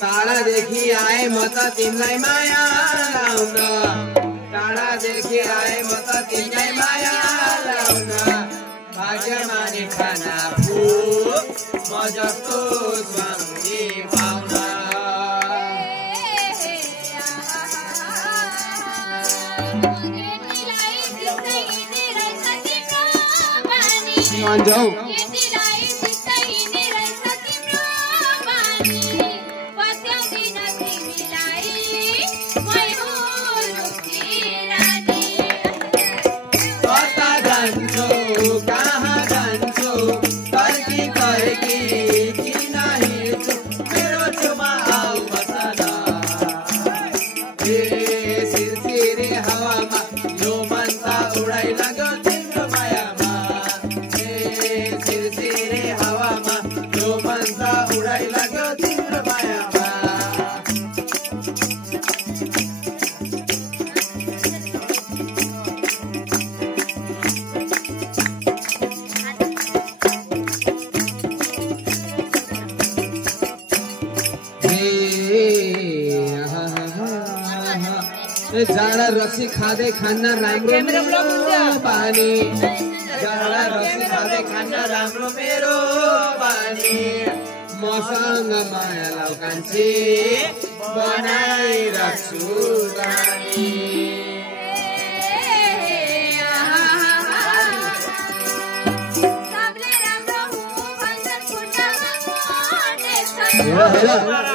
टाढा देखि आए म त तिमीलाई माया लाउन टाढा देखि आए म त तिमीलाई माया लाउन भाग्यमानी खाना फु म जस्तो स्वामी पाउन जाऊ जाडा रक्सी खाँदै खान्न राम्रो मेरो बानी जाडा रक्सी खाँदै खान्न राम्रो मेरो बानी मसँग माया लाउ कान्छी बनाइराख्छु रानी हेर